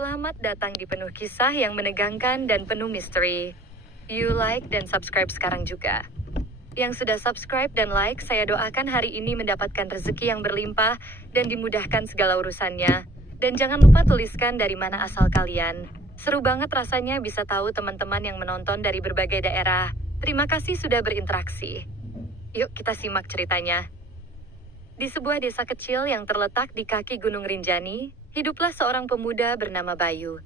Selamat datang di penuh kisah yang menegangkan dan penuh misteri. You like dan subscribe sekarang juga. Yang sudah subscribe dan like, saya doakan hari ini mendapatkan rezeki yang berlimpah dan dimudahkan segala urusannya. Dan jangan lupa tuliskan dari mana asal kalian. Seru banget rasanya bisa tahu teman-teman yang menonton dari berbagai daerah. Terima kasih sudah berinteraksi. Yuk kita simak ceritanya. Di sebuah desa kecil yang terletak di kaki Gunung Rinjani, hiduplah seorang pemuda bernama Bayu.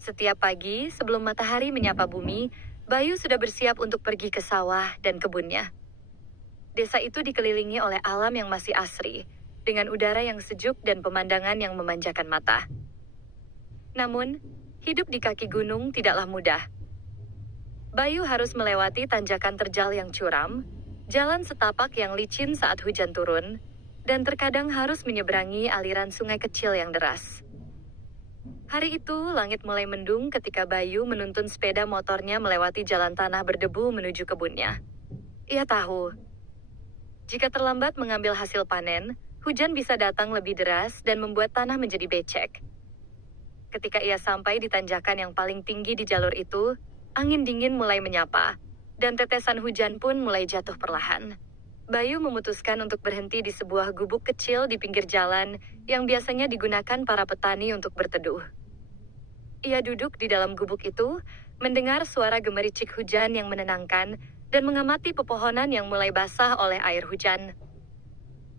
Setiap pagi, sebelum matahari menyapa bumi, Bayu sudah bersiap untuk pergi ke sawah dan kebunnya. Desa itu dikelilingi oleh alam yang masih asri, dengan udara yang sejuk dan pemandangan yang memanjakan mata. Namun, hidup di kaki gunung tidaklah mudah. Bayu harus melewati tanjakan terjal yang curam, jalan setapak yang licin saat hujan turun, dan terkadang harus menyeberangi aliran sungai kecil yang deras. Hari itu, langit mulai mendung ketika Bayu menuntun sepeda motornya melewati jalan tanah berdebu menuju kebunnya. Ia tahu, jika terlambat mengambil hasil panen, hujan bisa datang lebih deras dan membuat tanah menjadi becek. Ketika ia sampai di tanjakan yang paling tinggi di jalur itu, angin dingin mulai menyapa, dan tetesan hujan pun mulai jatuh perlahan. Bayu memutuskan untuk berhenti di sebuah gubuk kecil di pinggir jalan yang biasanya digunakan para petani untuk berteduh. Ia duduk di dalam gubuk itu, mendengar suara gemericik hujan yang menenangkan, dan mengamati pepohonan yang mulai basah oleh air hujan.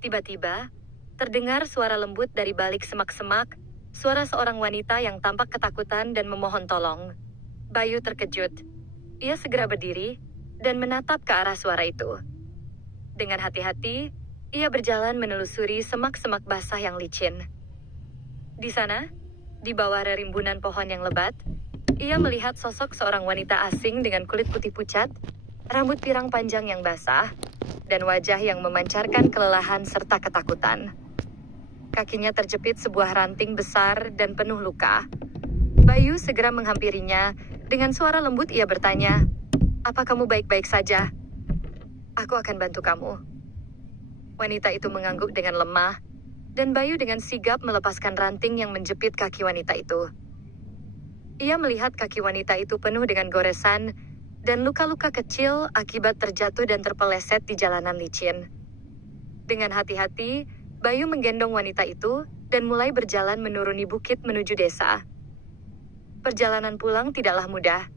Tiba-tiba, terdengar suara lembut dari balik semak-semak, suara seorang wanita yang tampak ketakutan dan memohon tolong. Bayu terkejut. Ia segera berdiri dan menatap ke arah suara itu. Dengan hati-hati, ia berjalan menelusuri semak-semak basah yang licin. Di sana, di bawah rerimbunan pohon yang lebat, ia melihat sosok seorang wanita asing dengan kulit putih pucat, rambut pirang panjang yang basah, dan wajah yang memancarkan kelelahan serta ketakutan. Kakinya terjepit sebuah ranting besar dan penuh luka. Bayu segera menghampirinya. Dengan suara lembut ia bertanya, "Apa kamu baik-baik saja? Aku akan bantu kamu." Wanita itu mengangguk dengan lemah, dan Bayu dengan sigap melepaskan ranting yang menjepit kaki wanita itu. Ia melihat kaki wanita itu penuh dengan goresan dan luka-luka kecil akibat terjatuh dan terpeleset di jalanan licin. Dengan hati-hati, Bayu menggendong wanita itu dan mulai berjalan menuruni bukit menuju desa. Perjalanan pulang tidaklah mudah.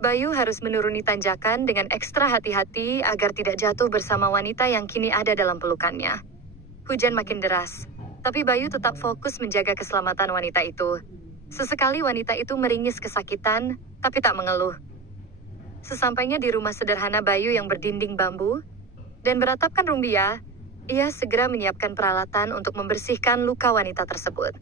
Bayu harus menuruni tanjakan dengan ekstra hati-hati agar tidak jatuh bersama wanita yang kini ada dalam pelukannya. Hujan makin deras, tapi Bayu tetap fokus menjaga keselamatan wanita itu. Sesekali wanita itu meringis kesakitan, tapi tak mengeluh. Sesampainya di rumah sederhana Bayu yang berdinding bambu dan beratapkan rumbia, ia segera menyiapkan peralatan untuk membersihkan luka wanita tersebut.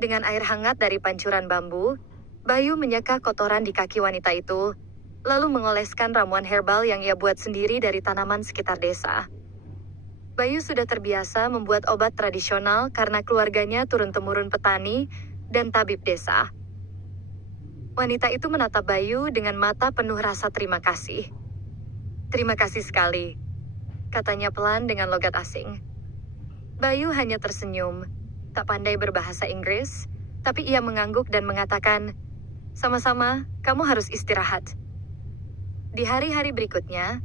Dengan air hangat dari pancuran bambu, Bayu menyeka kotoran di kaki wanita itu, lalu mengoleskan ramuan herbal yang ia buat sendiri dari tanaman sekitar desa. Bayu sudah terbiasa membuat obat tradisional karena keluarganya turun-temurun petani dan tabib desa. Wanita itu menatap Bayu dengan mata penuh rasa terima kasih. "Terima kasih sekali," katanya pelan dengan logat asing. Bayu hanya tersenyum, tak pandai berbahasa Inggris, tapi ia mengangguk dan mengatakan, "Sama-sama, kamu harus istirahat." Di hari-hari berikutnya,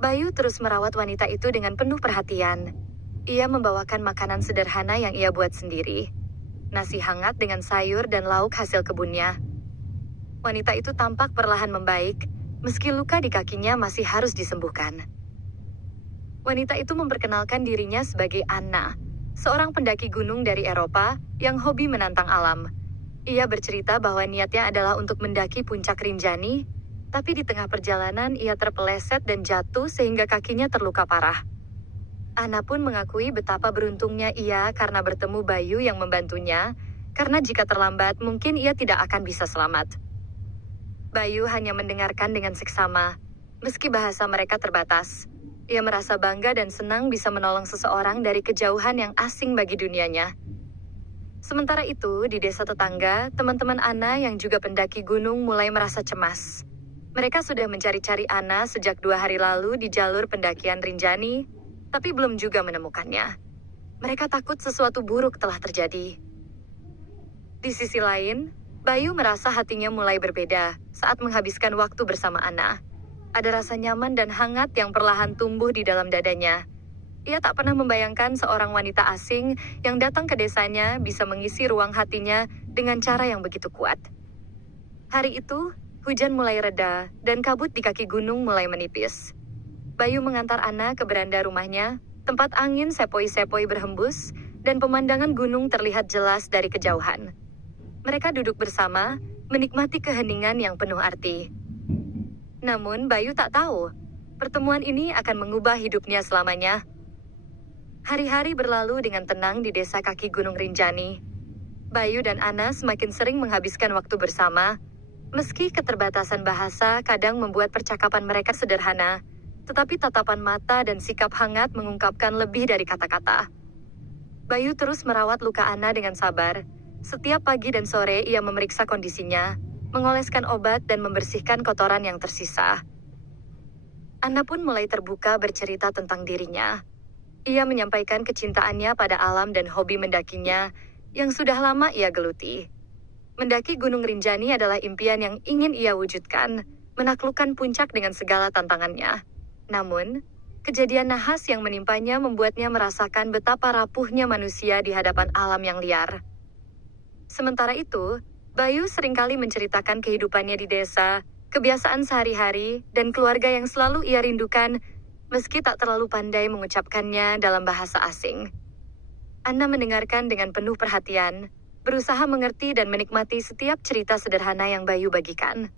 Bayu terus merawat wanita itu dengan penuh perhatian. Ia membawakan makanan sederhana yang ia buat sendiri. Nasi hangat dengan sayur dan lauk hasil kebunnya. Wanita itu tampak perlahan membaik, meski luka di kakinya masih harus disembuhkan. Wanita itu memperkenalkan dirinya sebagai Anna, seorang pendaki gunung dari Eropa yang hobi menantang alam. Ia bercerita bahwa niatnya adalah untuk mendaki puncak Rinjani, tapi di tengah perjalanan ia terpeleset dan jatuh sehingga kakinya terluka parah. Anna pun mengakui betapa beruntungnya ia karena bertemu Bayu yang membantunya, karena jika terlambat mungkin ia tidak akan bisa selamat. Bayu hanya mendengarkan dengan seksama, meski bahasa mereka terbatas. Ia merasa bangga dan senang bisa menolong seseorang dari kejauhan yang asing bagi dunianya. Sementara itu, di desa tetangga, teman-teman Anna yang juga pendaki gunung mulai merasa cemas. Mereka sudah mencari-cari Anna sejak 2 hari lalu di jalur pendakian Rinjani, tapi belum juga menemukannya. Mereka takut sesuatu buruk telah terjadi. Di sisi lain, Bayu merasa hatinya mulai berbeda saat menghabiskan waktu bersama Anna. Ada rasa nyaman dan hangat yang perlahan tumbuh di dalam dadanya. Ia tak pernah membayangkan seorang wanita asing yang datang ke desanya bisa mengisi ruang hatinya dengan cara yang begitu kuat. Hari itu, hujan mulai reda dan kabut di kaki gunung mulai menipis. Bayu mengantar Anna ke beranda rumahnya, tempat angin sepoi-sepoi berhembus dan pemandangan gunung terlihat jelas dari kejauhan. Mereka duduk bersama, menikmati keheningan yang penuh arti. Namun, Bayu tak tahu, pertemuan ini akan mengubah hidupnya selamanya. Hari-hari berlalu dengan tenang di desa kaki Gunung Rinjani. Bayu dan Anna semakin sering menghabiskan waktu bersama, meski keterbatasan bahasa kadang membuat percakapan mereka sederhana, tetapi tatapan mata dan sikap hangat mengungkapkan lebih dari kata-kata. Bayu terus merawat luka Anna dengan sabar. Setiap pagi dan sore ia memeriksa kondisinya, mengoleskan obat dan membersihkan kotoran yang tersisa. Anna pun mulai terbuka bercerita tentang dirinya. Ia menyampaikan kecintaannya pada alam dan hobi mendakinya yang sudah lama ia geluti. Mendaki Gunung Rinjani adalah impian yang ingin ia wujudkan, menaklukkan puncak dengan segala tantangannya. Namun, kejadian nahas yang menimpanya membuatnya merasakan betapa rapuhnya manusia di hadapan alam yang liar. Sementara itu, Bayu seringkali menceritakan kehidupannya di desa, kebiasaan sehari-hari, dan keluarga yang selalu ia rindukan, meski tak terlalu pandai mengucapkannya dalam bahasa asing. Anna mendengarkan dengan penuh perhatian, berusaha mengerti dan menikmati setiap cerita sederhana yang Bayu bagikan.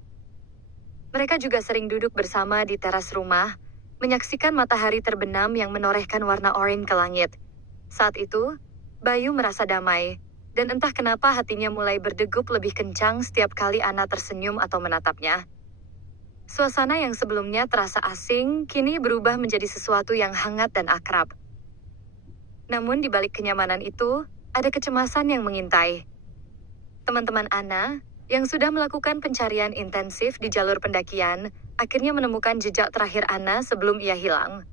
Mereka juga sering duduk bersama di teras rumah, menyaksikan matahari terbenam yang menorehkan warna oranye ke langit. Saat itu, Bayu merasa damai, dan entah kenapa hatinya mulai berdegup lebih kencang setiap kali Anna tersenyum atau menatapnya. Suasana yang sebelumnya terasa asing, kini berubah menjadi sesuatu yang hangat dan akrab. Namun di balik kenyamanan itu, ada kecemasan yang mengintai. Teman-teman Anna, yang sudah melakukan pencarian intensif di jalur pendakian, akhirnya menemukan jejak terakhir Anna sebelum ia hilang.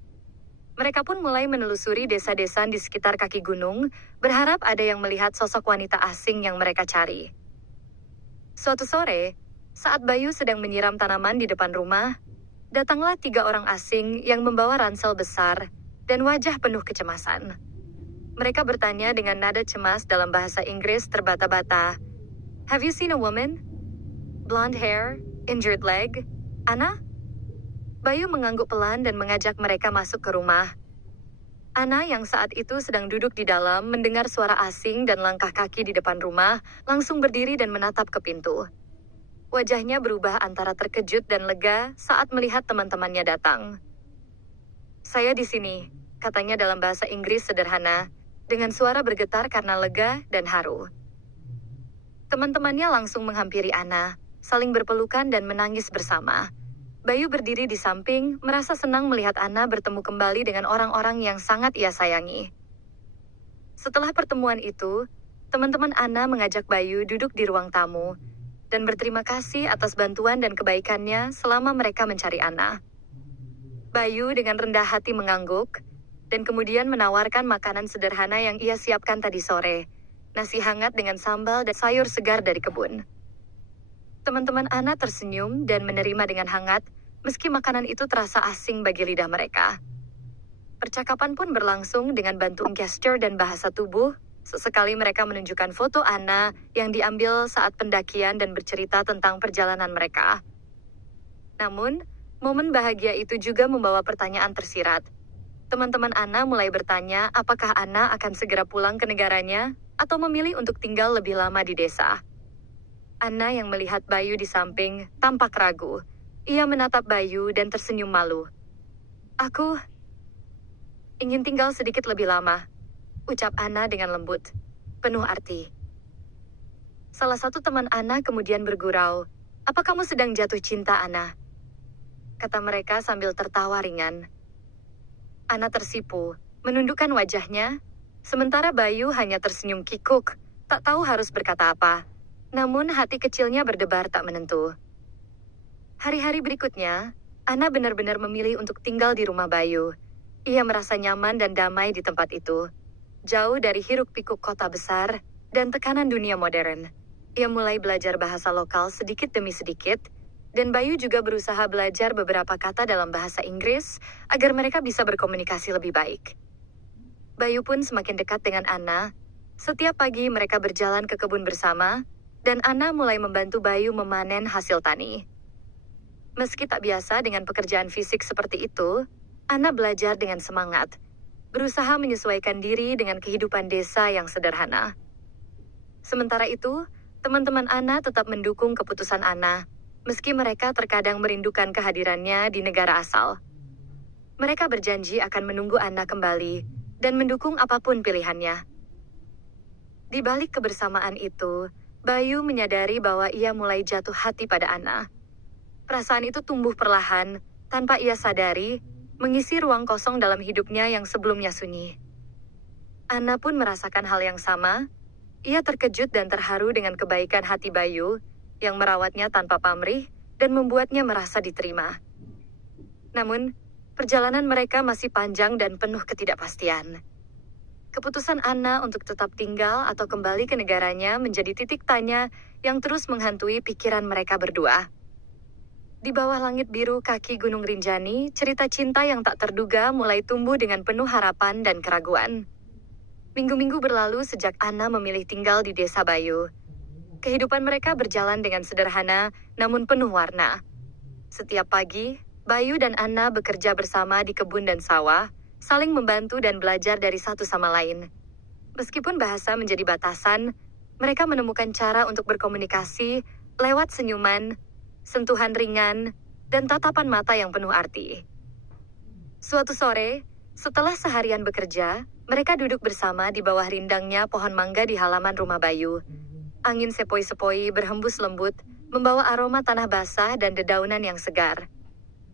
Mereka pun mulai menelusuri desa-desa di sekitar kaki gunung, berharap ada yang melihat sosok wanita asing yang mereka cari. Suatu sore, saat Bayu sedang menyiram tanaman di depan rumah, datanglah 3 orang asing yang membawa ransel besar dan wajah penuh kecemasan. Mereka bertanya dengan nada cemas dalam bahasa Inggris terbata-bata. "Have you seen a woman? Blonde hair, injured leg? Anna?" Bayu mengangguk pelan dan mengajak mereka masuk ke rumah. Anna yang saat itu sedang duduk di dalam mendengar suara asing dan langkah kaki di depan rumah, langsung berdiri dan menatap ke pintu. Wajahnya berubah antara terkejut dan lega saat melihat teman-temannya datang. "Saya di sini," katanya dalam bahasa Inggris sederhana, dengan suara bergetar karena lega dan haru. Teman-temannya langsung menghampiri Anna, saling berpelukan dan menangis bersama. Bayu berdiri di samping, merasa senang melihat Anna bertemu kembali dengan orang-orang yang sangat ia sayangi. Setelah pertemuan itu, teman-teman Anna mengajak Bayu duduk di ruang tamu, dan berterima kasih atas bantuan dan kebaikannya selama mereka mencari Anna. Bayu dengan rendah hati mengangguk, dan kemudian menawarkan makanan sederhana yang ia siapkan tadi sore, nasi hangat dengan sambal dan sayur segar dari kebun. Teman-teman Anna tersenyum dan menerima dengan hangat, meski makanan itu terasa asing bagi lidah mereka. Percakapan pun berlangsung dengan bantuan gestur dan bahasa tubuh. Sesekali mereka menunjukkan foto Anna yang diambil saat pendakian dan bercerita tentang perjalanan mereka. Namun, momen bahagia itu juga membawa pertanyaan tersirat. Teman-teman Anna mulai bertanya apakah Anna akan segera pulang ke negaranya atau memilih untuk tinggal lebih lama di desa. Anna yang melihat Bayu di samping tampak ragu. Ia menatap Bayu dan tersenyum malu. "Aku ingin tinggal sedikit lebih lama," ucap Anna dengan lembut, penuh arti. Salah satu teman Anna kemudian bergurau, "Apa kamu sedang jatuh cinta, Anna?" kata mereka sambil tertawa ringan. Anna tersipu, menundukkan wajahnya, sementara Bayu hanya tersenyum kikuk, tak tahu harus berkata apa. Namun hati kecilnya berdebar tak menentu. Hari-hari berikutnya, Anna benar-benar memilih untuk tinggal di rumah Bayu. Ia merasa nyaman dan damai di tempat itu, jauh dari hiruk-pikuk kota besar dan tekanan dunia modern. Ia mulai belajar bahasa lokal sedikit demi sedikit, dan Bayu juga berusaha belajar beberapa kata dalam bahasa Inggris agar mereka bisa berkomunikasi lebih baik. Bayu pun semakin dekat dengan Anna. Setiap pagi mereka berjalan ke kebun bersama, dan Anna mulai membantu Bayu memanen hasil tani. Meski tak biasa dengan pekerjaan fisik seperti itu, Anna belajar dengan semangat, berusaha menyesuaikan diri dengan kehidupan desa yang sederhana. Sementara itu, teman-teman Anna tetap mendukung keputusan Anna, meski mereka terkadang merindukan kehadirannya di negara asal. Mereka berjanji akan menunggu Anna kembali dan mendukung apapun pilihannya. Di balik kebersamaan itu, Bayu menyadari bahwa ia mulai jatuh hati pada Anna. Perasaan itu tumbuh perlahan, tanpa ia sadari, mengisi ruang kosong dalam hidupnya yang sebelumnya sunyi. Anna pun merasakan hal yang sama. Ia terkejut dan terharu dengan kebaikan hati Bayu, yang merawatnya tanpa pamrih dan membuatnya merasa diterima. Namun, perjalanan mereka masih panjang dan penuh ketidakpastian. Keputusan Anna untuk tetap tinggal atau kembali ke negaranya menjadi titik tanya yang terus menghantui pikiran mereka berdua. Di bawah langit biru kaki Gunung Rinjani, cerita cinta yang tak terduga mulai tumbuh dengan penuh harapan dan keraguan. Minggu-minggu berlalu sejak Anna memilih tinggal di desa Bayu. Kehidupan mereka berjalan dengan sederhana, namun penuh warna. Setiap pagi, Bayu dan Anna bekerja bersama di kebun dan sawah, saling membantu dan belajar dari satu sama lain. Meskipun bahasa menjadi batasan, mereka menemukan cara untuk berkomunikasi lewat senyuman, sentuhan ringan, dan tatapan mata yang penuh arti. Suatu sore, setelah seharian bekerja, mereka duduk bersama di bawah rindangnya pohon mangga di halaman rumah Bayu. Angin sepoi-sepoi berhembus lembut, membawa aroma tanah basah dan dedaunan yang segar.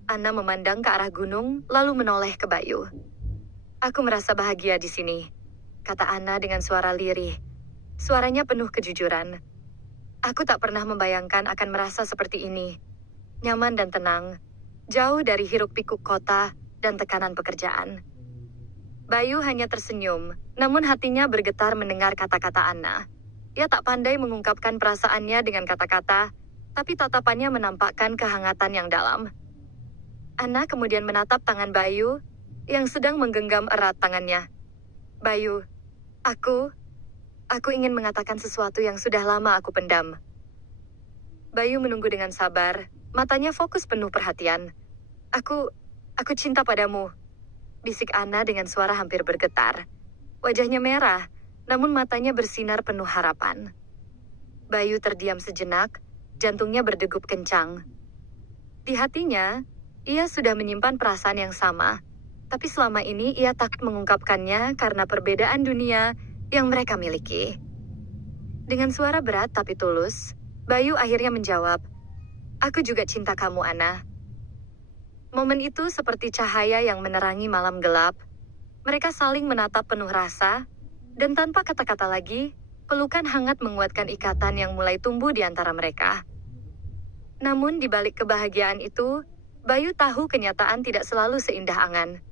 Anna memandang ke arah gunung, lalu menoleh ke Bayu. "Aku merasa bahagia di sini," kata Anna dengan suara lirih. Suaranya penuh kejujuran. "Aku tak pernah membayangkan akan merasa seperti ini. Nyaman dan tenang, jauh dari hiruk-pikuk kota dan tekanan pekerjaan." Bayu hanya tersenyum, namun hatinya bergetar mendengar kata-kata Anna. Ia tak pandai mengungkapkan perasaannya dengan kata-kata, tapi tatapannya menampakkan kehangatan yang dalam. Anna kemudian menatap tangan Bayu, yang sedang menggenggam erat tangannya. "Bayu, aku ingin mengatakan sesuatu yang sudah lama aku pendam." Bayu menunggu dengan sabar, matanya fokus penuh perhatian. Aku cinta padamu," bisik Anna dengan suara hampir bergetar. Wajahnya merah, namun matanya bersinar penuh harapan. Bayu terdiam sejenak, jantungnya berdegup kencang. Di hatinya, ia sudah menyimpan perasaan yang sama, tapi selama ini ia takut mengungkapkannya karena perbedaan dunia yang mereka miliki. Dengan suara berat tapi tulus, Bayu akhirnya menjawab, "Aku juga cinta kamu, Anna." Momen itu seperti cahaya yang menerangi malam gelap. Mereka saling menatap penuh rasa, dan tanpa kata-kata lagi, pelukan hangat menguatkan ikatan yang mulai tumbuh di antara mereka. Namun di balik kebahagiaan itu, Bayu tahu kenyataan tidak selalu seindah angan.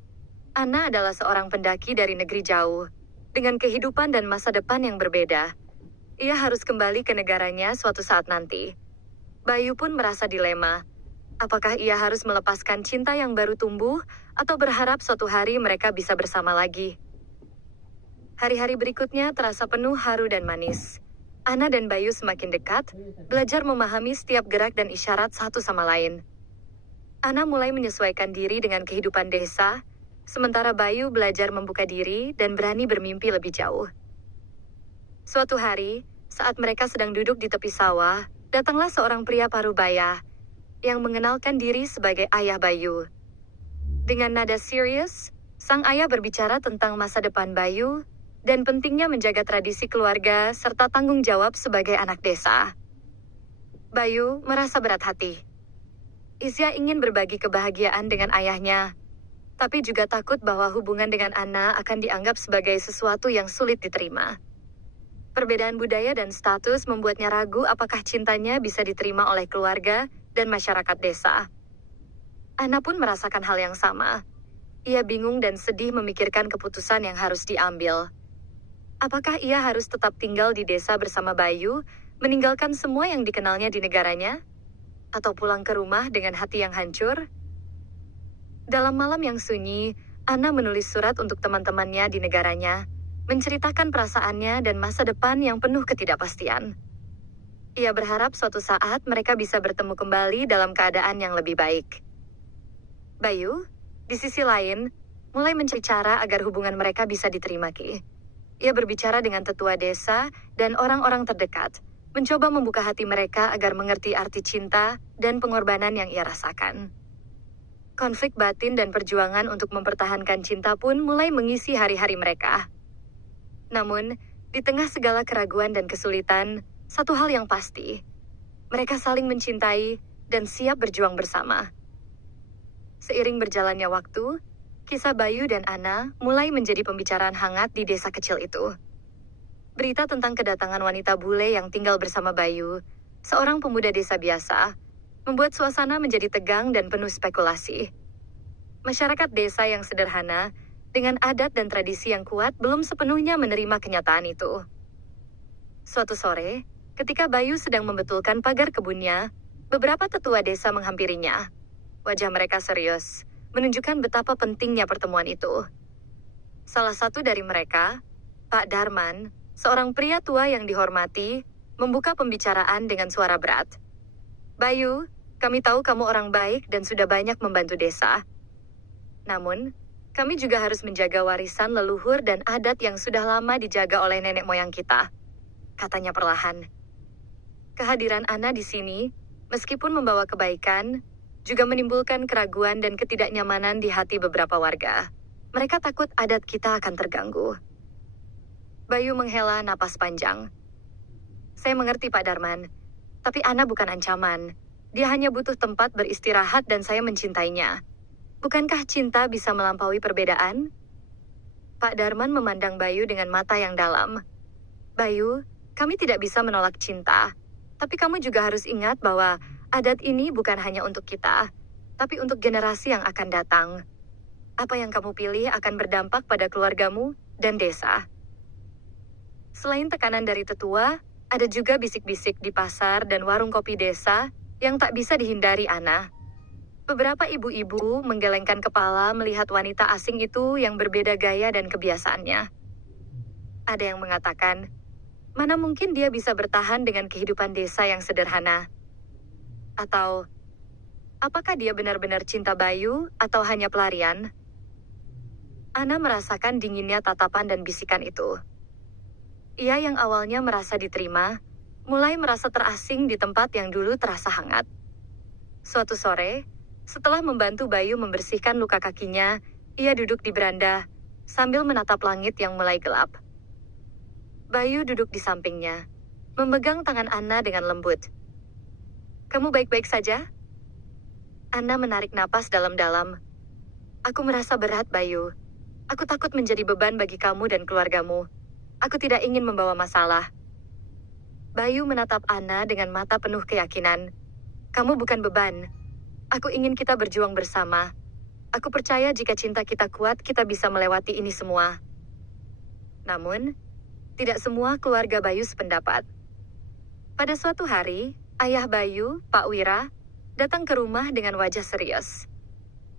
Anna adalah seorang pendaki dari negeri jauh, dengan kehidupan dan masa depan yang berbeda. Ia harus kembali ke negaranya suatu saat nanti. Bayu pun merasa dilema. Apakah ia harus melepaskan cinta yang baru tumbuh, atau berharap suatu hari mereka bisa bersama lagi? Hari-hari berikutnya terasa penuh haru dan manis. Anna dan Bayu semakin dekat, belajar memahami setiap gerak dan isyarat satu sama lain. Anna mulai menyesuaikan diri dengan kehidupan desa, sementara Bayu belajar membuka diri dan berani bermimpi lebih jauh. Suatu hari, saat mereka sedang duduk di tepi sawah, datanglah seorang pria parubaya yang mengenalkan diri sebagai ayah Bayu. Dengan nada serius, sang ayah berbicara tentang masa depan Bayu dan pentingnya menjaga tradisi keluarga serta tanggung jawab sebagai anak desa. Bayu merasa berat hati. Ia ingin berbagi kebahagiaan dengan ayahnya, tapi juga takut bahwa hubungan dengan Anna akan dianggap sebagai sesuatu yang sulit diterima. Perbedaan budaya dan status membuatnya ragu apakah cintanya bisa diterima oleh keluarga dan masyarakat desa. Anna pun merasakan hal yang sama. Ia bingung dan sedih memikirkan keputusan yang harus diambil. Apakah ia harus tetap tinggal di desa bersama Bayu, meninggalkan semua yang dikenalnya di negaranya, atau pulang ke rumah dengan hati yang hancur? Dalam malam yang sunyi, Anna menulis surat untuk teman-temannya di negaranya, menceritakan perasaannya dan masa depan yang penuh ketidakpastian. Ia berharap suatu saat mereka bisa bertemu kembali dalam keadaan yang lebih baik. Bayu, di sisi lain, mulai mencari cara agar hubungan mereka bisa diterima Ki. Ia berbicara dengan tetua desa dan orang-orang terdekat, mencoba membuka hati mereka agar mengerti arti cinta dan pengorbanan yang ia rasakan. Konflik batin dan perjuangan untuk mempertahankan cinta pun mulai mengisi hari-hari mereka. Namun, di tengah segala keraguan dan kesulitan, satu hal yang pasti, mereka saling mencintai dan siap berjuang bersama. Seiring berjalannya waktu, kisah Bayu dan Anna mulai menjadi pembicaraan hangat di desa kecil itu. Berita tentang kedatangan wanita bule yang tinggal bersama Bayu, seorang pemuda desa biasa, membuat suasana menjadi tegang dan penuh spekulasi. Masyarakat desa yang sederhana, dengan adat dan tradisi yang kuat, belum sepenuhnya menerima kenyataan itu. Suatu sore, ketika Bayu sedang membetulkan pagar kebunnya, beberapa tetua desa menghampirinya. Wajah mereka serius, menunjukkan betapa pentingnya pertemuan itu. Salah satu dari mereka, Pak Darman, seorang pria tua yang dihormati, membuka pembicaraan dengan suara berat. Bayu, kami tahu kamu orang baik dan sudah banyak membantu desa. Namun, kami juga harus menjaga warisan leluhur dan adat yang sudah lama dijaga oleh nenek moyang kita, katanya perlahan. Kehadiran Anna di sini, meskipun membawa kebaikan, juga menimbulkan keraguan dan ketidaknyamanan di hati beberapa warga. Mereka takut adat kita akan terganggu. Bayu menghela napas panjang. Saya mengerti Pak Darman, tapi Anna bukan ancaman. Dia hanya butuh tempat beristirahat dan saya mencintainya. Bukankah cinta bisa melampaui perbedaan? Pak Darman memandang Bayu dengan mata yang dalam. Bayu, kami tidak bisa menolak cinta. Tapi kamu juga harus ingat bahwa adat ini bukan hanya untuk kita, tapi untuk generasi yang akan datang. Apa yang kamu pilih akan berdampak pada keluargamu dan desa. Selain tekanan dari tetua, ada juga bisik-bisik di pasar dan warung kopi desa yang tak bisa dihindari Anna. Beberapa ibu-ibu menggelengkan kepala melihat wanita asing itu yang berbeda gaya dan kebiasaannya. Ada yang mengatakan, mana mungkin dia bisa bertahan dengan kehidupan desa yang sederhana? Atau, apakah dia benar-benar cinta Bayu atau hanya pelarian? Anna merasakan dinginnya tatapan dan bisikan itu. Ia yang awalnya merasa diterima, mulai merasa terasing di tempat yang dulu terasa hangat. Suatu sore, setelah membantu Bayu membersihkan luka kakinya, ia duduk di beranda, sambil menatap langit yang mulai gelap. Bayu duduk di sampingnya, memegang tangan Anna dengan lembut. Kamu baik-baik saja? Anna menarik napas dalam-dalam. Aku merasa berat, Bayu. Aku takut menjadi beban bagi kamu dan keluargamu. Aku tidak ingin membawa masalah. Bayu menatap Anna dengan mata penuh keyakinan. Kamu bukan beban. Aku ingin kita berjuang bersama. Aku percaya jika cinta kita kuat, kita bisa melewati ini semua. Namun, tidak semua keluarga Bayu sependapat. Pada suatu hari, ayah Bayu, Pak Wira, datang ke rumah dengan wajah serius.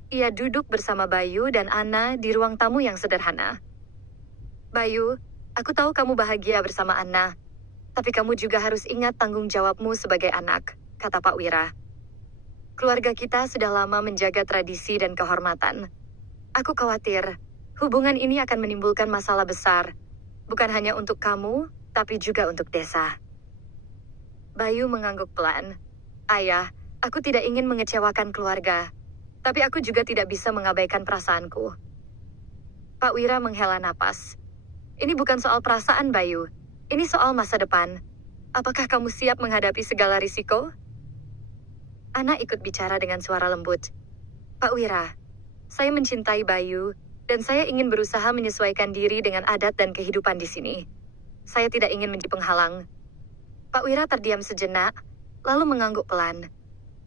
Ia duduk bersama Bayu dan Anna di ruang tamu yang sederhana. Bayu, aku tahu kamu bahagia bersama Anna. Tapi kamu juga harus ingat tanggung jawabmu sebagai anak, kata Pak Wira. Keluarga kita sudah lama menjaga tradisi dan kehormatan. Aku khawatir, hubungan ini akan menimbulkan masalah besar. Bukan hanya untuk kamu, tapi juga untuk desa. Bayu mengangguk pelan. Ayah, aku tidak ingin mengecewakan keluarga. Tapi aku juga tidak bisa mengabaikan perasaanku. Pak Wira menghela napas. Ini bukan soal perasaan, Bayu. Ini soal masa depan. Apakah kamu siap menghadapi segala risiko? Anna ikut bicara dengan suara lembut. Pak Wira, saya mencintai Bayu, dan saya ingin berusaha menyesuaikan diri dengan adat dan kehidupan di sini. Saya tidak ingin menjadi penghalang. Pak Wira terdiam sejenak, lalu mengangguk pelan.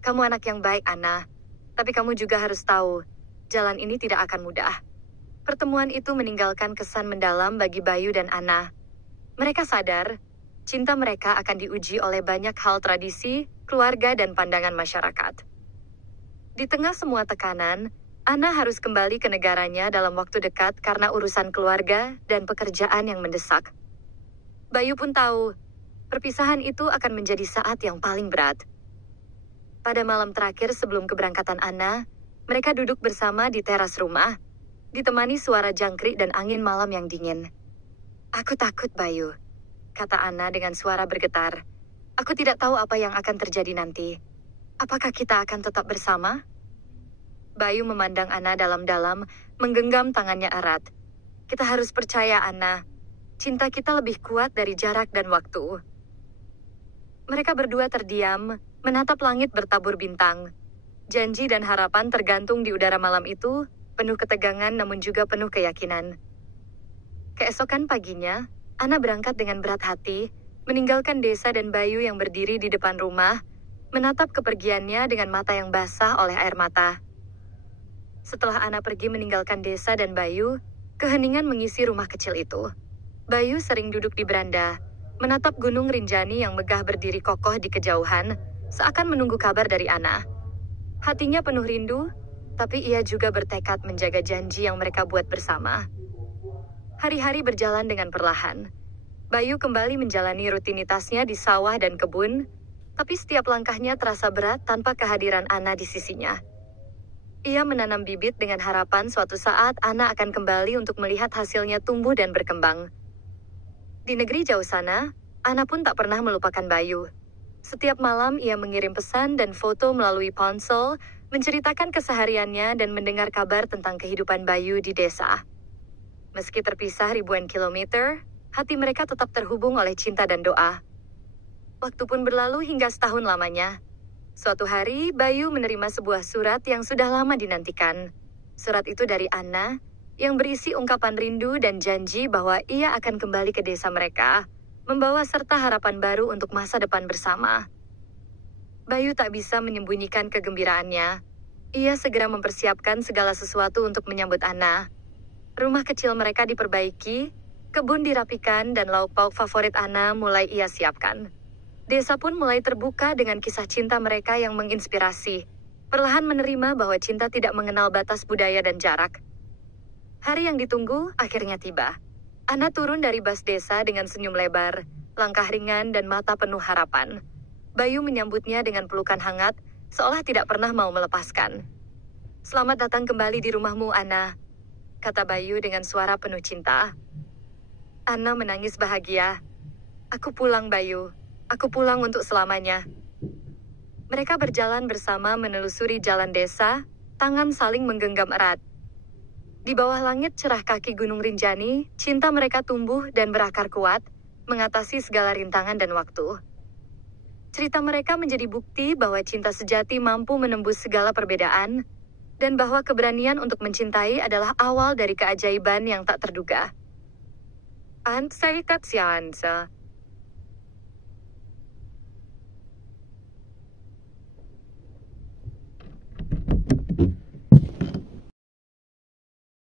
Kamu anak yang baik, Anna. Tapi kamu juga harus tahu, jalan ini tidak akan mudah. Pertemuan itu meninggalkan kesan mendalam bagi Bayu dan Anna. Mereka sadar, cinta mereka akan diuji oleh banyak hal tradisi, keluarga, dan pandangan masyarakat. Di tengah semua tekanan, Anna harus kembali ke negaranya dalam waktu dekat karena urusan keluarga dan pekerjaan yang mendesak. Bayu pun tahu, perpisahan itu akan menjadi saat yang paling berat. Pada malam terakhir sebelum keberangkatan Anna, mereka duduk bersama di teras rumah, ditemani suara jangkrik dan angin malam yang dingin. "Aku takut, Bayu," kata Anna dengan suara bergetar. "Aku tidak tahu apa yang akan terjadi nanti. Apakah kita akan tetap bersama?" Bayu memandang Anna dalam-dalam, menggenggam tangannya erat. "Kita harus percaya, Anna. Cinta kita lebih kuat dari jarak dan waktu." Mereka berdua terdiam, menatap langit bertabur bintang. Janji dan harapan tergantung di udara malam itu, penuh ketegangan namun juga penuh keyakinan. Keesokan paginya, Anna berangkat dengan berat hati, meninggalkan Desa dan Bayu yang berdiri di depan rumah, menatap kepergiannya dengan mata yang basah oleh air mata. Setelah Anna pergi meninggalkan Desa dan Bayu, keheningan mengisi rumah kecil itu. Bayu sering duduk di beranda, menatap Gunung Rinjani yang megah berdiri kokoh di kejauhan, seakan menunggu kabar dari Anna. Hatinya penuh rindu, tapi ia juga bertekad menjaga janji yang mereka buat bersama. Hari-hari berjalan dengan perlahan. Bayu kembali menjalani rutinitasnya di sawah dan kebun, tapi setiap langkahnya terasa berat tanpa kehadiran Anna di sisinya. Ia menanam bibit dengan harapan suatu saat Anna akan kembali untuk melihat hasilnya tumbuh dan berkembang. Di negeri jauh sana, Anna pun tak pernah melupakan Bayu. Setiap malam ia mengirim pesan dan foto melalui ponsel, menceritakan kesehariannya dan mendengar kabar tentang kehidupan Bayu di desa. Meski terpisah ribuan kilometer, hati mereka tetap terhubung oleh cinta dan doa. Waktu pun berlalu hingga setahun lamanya. Suatu hari, Bayu menerima sebuah surat yang sudah lama dinantikan. Surat itu dari Anna, yang berisi ungkapan rindu dan janji bahwa ia akan kembali ke desa mereka, membawa serta harapan baru untuk masa depan bersama. Bayu tak bisa menyembunyikan kegembiraannya. Ia segera mempersiapkan segala sesuatu untuk menyambut Anna. Rumah kecil mereka diperbaiki, kebun dirapikan, dan lauk pauk favorit Anna mulai ia siapkan. Desa pun mulai terbuka dengan kisah cinta mereka yang menginspirasi, perlahan menerima bahwa cinta tidak mengenal batas budaya dan jarak. Hari yang ditunggu akhirnya tiba. Anna turun dari bas desa dengan senyum lebar, langkah ringan dan mata penuh harapan. Bayu menyambutnya dengan pelukan hangat, seolah tidak pernah mau melepaskan. "Selamat datang kembali di rumahmu, Anna," kata Bayu dengan suara penuh cinta. Anna menangis bahagia. "Aku pulang, Bayu. Aku pulang untuk selamanya." Mereka berjalan bersama menelusuri jalan desa, tangan saling menggenggam erat. Di bawah langit cerah kaki Gunung Rinjani, cinta mereka tumbuh dan berakar kuat, mengatasi segala rintangan dan waktu. Cerita mereka menjadi bukti bahwa cinta sejati mampu menembus segala perbedaan, dan bahwa keberanian untuk mencintai adalah awal dari keajaiban yang tak terduga. An saya